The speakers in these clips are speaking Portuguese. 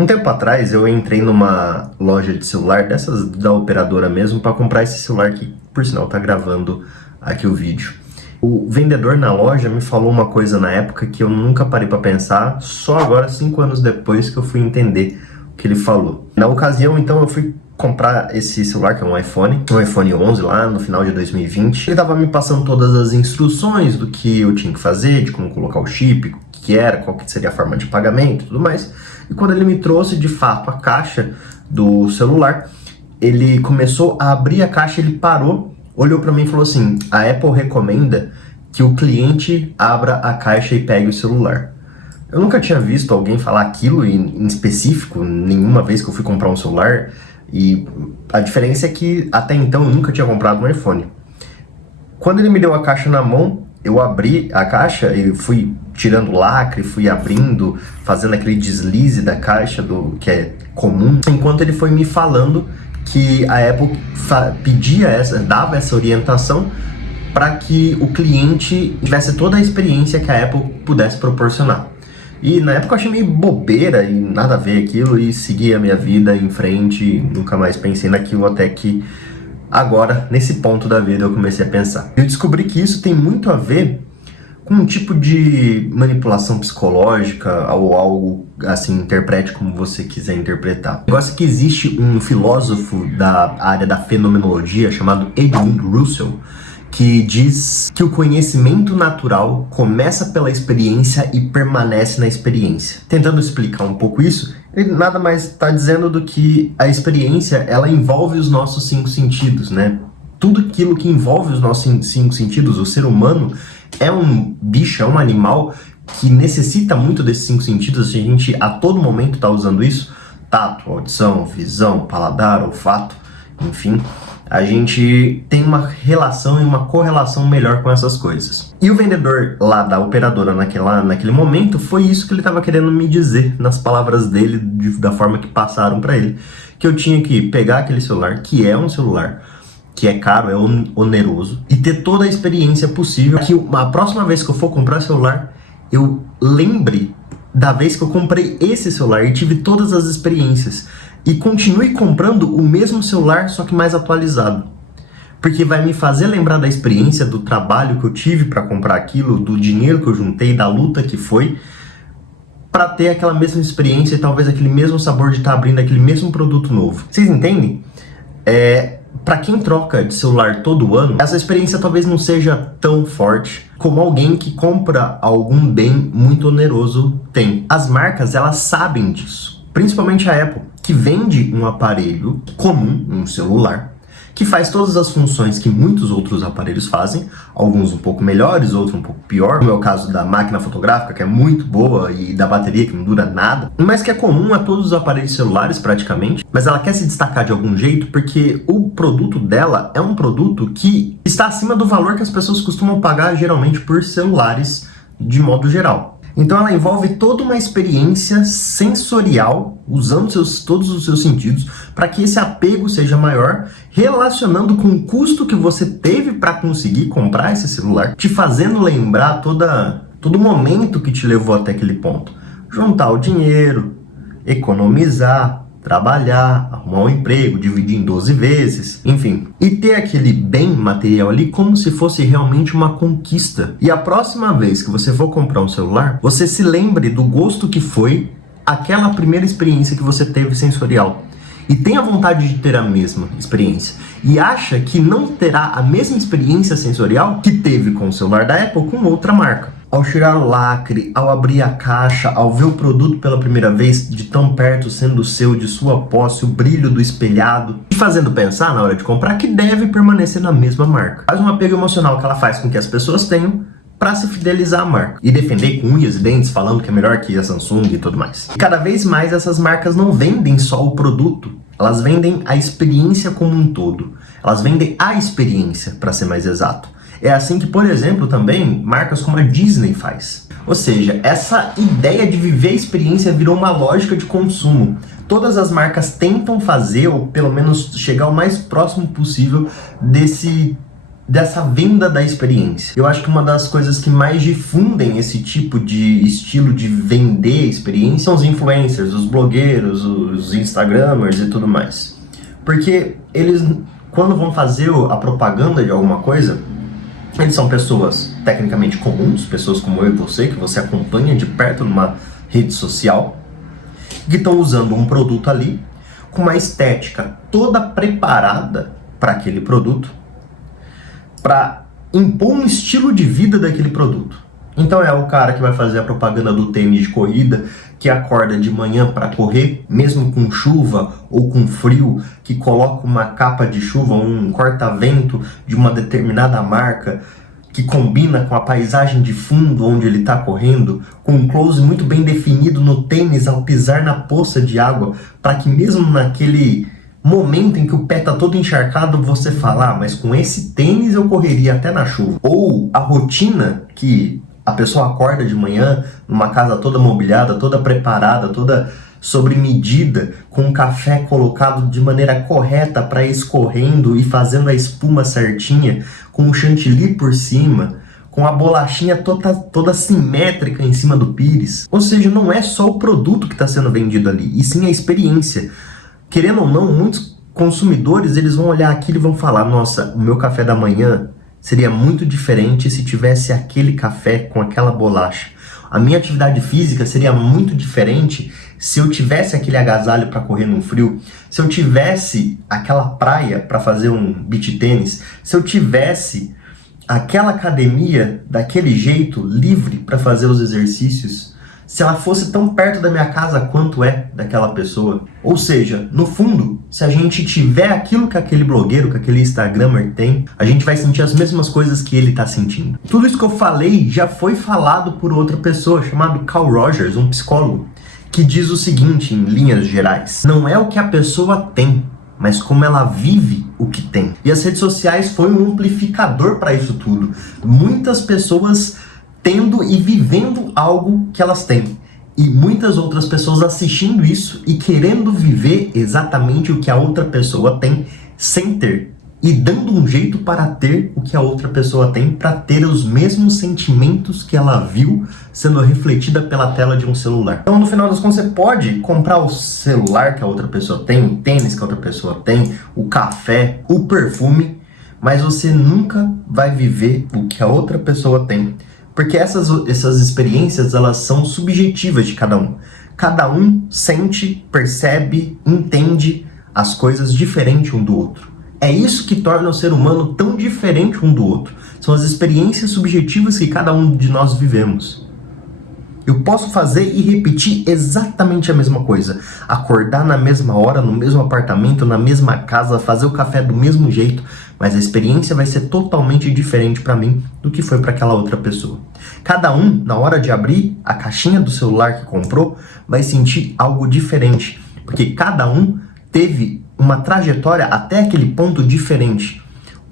Um tempo atrás eu entrei numa loja de celular, dessas da operadora mesmo, para comprar esse celular que, por sinal, tá gravando aqui o vídeo. O vendedor na loja me falou uma coisa na época que eu nunca parei para pensar, só agora, 5 anos depois, que eu fui entender o que ele falou. Na ocasião, então, eu fui comprar esse celular, que é um iPhone 11 lá no final de 2020. Ele tava me passando todas as instruções do que eu tinha que fazer, de como colocar o chip, o que era, qual que seria a forma de pagamento e tudo mais. E quando ele me trouxe, de fato, a caixa do celular, ele começou a abrir a caixa, ele parou, olhou para mim e falou assim: a Apple recomenda que o cliente abra a caixa e pegue o celular. Eu nunca tinha visto alguém falar aquilo em específico, nenhuma vez que eu fui comprar um celular, e a diferença é que até então eu nunca tinha comprado um iPhone. Quando ele me deu a caixa na mão, eu abri a caixa e fui tirando o lacre, fui abrindo, fazendo aquele deslize da caixa que é comum, enquanto ele foi me falando que a Apple dava essa orientação para que o cliente tivesse toda a experiência que a Apple pudesse proporcionar. E na época eu achei meio bobeira e nada a ver aquilo e segui a minha vida em frente, nunca mais pensei naquilo, até que agora, nesse ponto da vida, eu comecei a pensar. Eu descobri que isso tem muito a ver com um tipo de manipulação psicológica ou algo assim, interprete como você quiser interpretar. O negócio é que existe um filósofo da área da fenomenologia chamado Edmund Russell, que diz que o conhecimento natural começa pela experiência e permanece na experiência. Tentando explicar um pouco isso, ele nada mais está dizendo do que a experiência, ela envolve os nossos 5 sentidos, né? Tudo aquilo que envolve os nossos 5 sentidos, o ser humano é um bicho, é um animal que necessita muito desses 5 sentidos. A gente a todo momento está usando isso: tato, audição, visão, paladar, olfato, enfim. A gente tem uma relação e uma correlação melhor com essas coisas. E o vendedor lá da operadora naquele momento, foi isso que ele estava querendo me dizer, nas palavras dele, da forma que passaram para ele. Que eu tinha que pegar aquele celular, que é um celular que é caro, é oneroso, e ter toda a experiência possível, que a próxima vez que eu for comprar celular, eu lembre da vez que eu comprei esse celular e tive todas as experiências. E continue comprando o mesmo celular, só que mais atualizado. Porque vai me fazer lembrar da experiência, do trabalho que eu tive para comprar aquilo, do dinheiro que eu juntei, da luta que foi, para ter aquela mesma experiência e talvez aquele mesmo sabor de estar abrindo aquele mesmo produto novo. Vocês entendem? Para quem troca de celular todo ano, essa experiência talvez não seja tão forte como alguém que compra algum bem muito oneroso tem. As marcas, elas sabem disso. Principalmente a Apple, que vende um aparelho comum, um celular, que faz todas as funções que muitos outros aparelhos fazem, alguns um pouco melhores, outros um pouco pior, como é o caso da máquina fotográfica, que é muito boa, e da bateria, que não dura nada, mas que é comum a todos os aparelhos celulares praticamente. Mas ela quer se destacar de algum jeito porque o produto dela é um produto que está acima do valor que as pessoas costumam pagar geralmente por celulares de modo geral. Então ela envolve toda uma experiência sensorial, usando todos os seus sentidos, para que esse apego seja maior, relacionando com o custo que você teve para conseguir comprar esse celular, te fazendo lembrar todo o momento que te levou até aquele ponto. Juntar o dinheiro, economizar, trabalhar, arrumar um emprego, dividir em 12 vezes, enfim. E ter aquele bem material ali como se fosse realmente uma conquista. E a próxima vez que você for comprar um celular, você se lembre do gosto que foi aquela primeira experiência que você teve sensorial. E tenha vontade de ter a mesma experiência. E acha que não terá a mesma experiência sensorial que teve com o celular da Apple com outra marca. Ao tirar o lacre, ao abrir a caixa, ao ver o produto pela primeira vez de tão perto, sendo seu, de sua posse, o brilho do espelhado, e fazendo pensar na hora de comprar que deve permanecer na mesma marca. Faz um apego emocional que ela faz com que as pessoas tenham para se fidelizar à marca e defender com unhas e dentes, falando que é melhor que a Samsung e tudo mais. E cada vez mais essas marcas não vendem só o produto, elas vendem a experiência como um todo. Elas vendem a experiência, para ser mais exato. É assim que, por exemplo, também marcas como a Disney faz. Ou seja, essa ideia de viver a experiência virou uma lógica de consumo. Todas as marcas tentam fazer, ou pelo menos chegar o mais próximo possível dessa venda da experiência. Eu acho que uma das coisas que mais difundem esse tipo de estilo de vender experiência são os influencers, os blogueiros, os instagramers e tudo mais. Porque eles, quando vão fazer a propaganda de alguma coisa, eles são pessoas tecnicamente comuns, pessoas como eu e você, que você acompanha de perto numa rede social, que estão usando um produto ali com uma estética toda preparada para aquele produto, para impor um estilo de vida daquele produto. Então é o cara que vai fazer a propaganda do tênis de corrida, que acorda de manhã para correr, mesmo com chuva ou com frio, que coloca uma capa de chuva, um corta-vento de uma determinada marca, que combina com a paisagem de fundo onde ele está correndo, com um close muito bem definido no tênis ao pisar na poça de água, para que mesmo naquele momento em que o pé tá todo encharcado, você fala, mas com esse tênis eu correria até na chuva. Ou a rotina que a pessoa acorda de manhã, numa casa toda mobiliada, toda preparada, toda sobre medida, com um café colocado de maneira correta para ir escorrendo e fazendo a espuma certinha, com o chantilly por cima, com a bolachinha toda simétrica em cima do pires. Ou seja, não é só o produto que está sendo vendido ali, e sim a experiência. Querendo ou não, muitos consumidores eles vão olhar aquilo e vão falar, nossa, o meu café da manhã seria muito diferente se tivesse aquele café com aquela bolacha. A minha atividade física seria muito diferente se eu tivesse aquele agasalho para correr no frio, se eu tivesse aquela praia para fazer um beach tênis, se eu tivesse aquela academia daquele jeito, livre para fazer os exercícios, se ela fosse tão perto da minha casa quanto é daquela pessoa. Ou seja, no fundo, se a gente tiver aquilo que aquele blogueiro, que aquele instagramer tem, a gente vai sentir as mesmas coisas que ele está sentindo. Tudo isso que eu falei já foi falado por outra pessoa, chamado Carl Rogers, um psicólogo, que diz o seguinte, em linhas gerais: não é o que a pessoa tem, mas como ela vive o que tem. E as redes sociais foi um amplificador para isso tudo. Muitas pessoas tendo e vivendo algo que elas têm. E muitas outras pessoas assistindo isso e querendo viver exatamente o que a outra pessoa tem sem ter. E dando um jeito para ter o que a outra pessoa tem, para ter os mesmos sentimentos que ela viu sendo refletida pela tela de um celular. Então, no final das contas, você pode comprar o celular que a outra pessoa tem, o tênis que a outra pessoa tem, o café, o perfume, mas você nunca vai viver o que a outra pessoa tem. Porque essas experiências, elas são subjetivas de cada um. Cada um sente, percebe, entende as coisas diferente um do outro. É isso que torna o ser humano tão diferente um do outro. São as experiências subjetivas que cada um de nós vivemos. Eu posso fazer e repetir exatamente a mesma coisa. Acordar na mesma hora, no mesmo apartamento, na mesma casa, fazer o café do mesmo jeito, mas a experiência vai ser totalmente diferente para mim do que foi para aquela outra pessoa. Cada um, na hora de abrir a caixinha do celular que comprou, vai sentir algo diferente, porque cada um teve uma trajetória até aquele ponto diferente.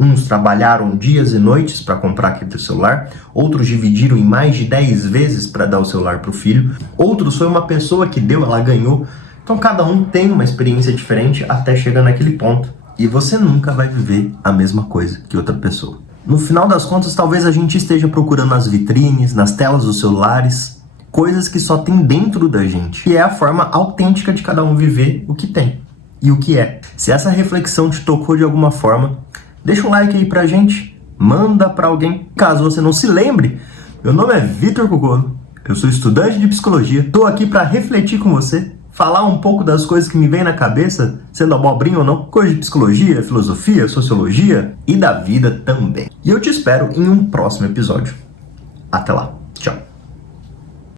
Uns trabalharam dias e noites para comprar aquele celular, outros dividiram em mais de 10 vezes para dar o celular para o filho, outros foi uma pessoa que deu, ela ganhou. Então cada um tem uma experiência diferente até chegar naquele ponto. E você nunca vai viver a mesma coisa que outra pessoa. No final das contas, talvez a gente esteja procurando nas vitrines, nas telas dos celulares, coisas que só tem dentro da gente. E é a forma autêntica de cada um viver o que tem e o que é. Se essa reflexão te tocou de alguma forma, deixa um like aí pra gente, manda pra alguém. Caso você não se lembre, meu nome é Vitor Cogolo, eu sou estudante de psicologia, tô aqui pra refletir com você, falar um pouco das coisas que me vem na cabeça, sendo abobrinha ou não, coisa de psicologia, filosofia, sociologia e da vida também. E eu te espero em um próximo episódio. Até lá!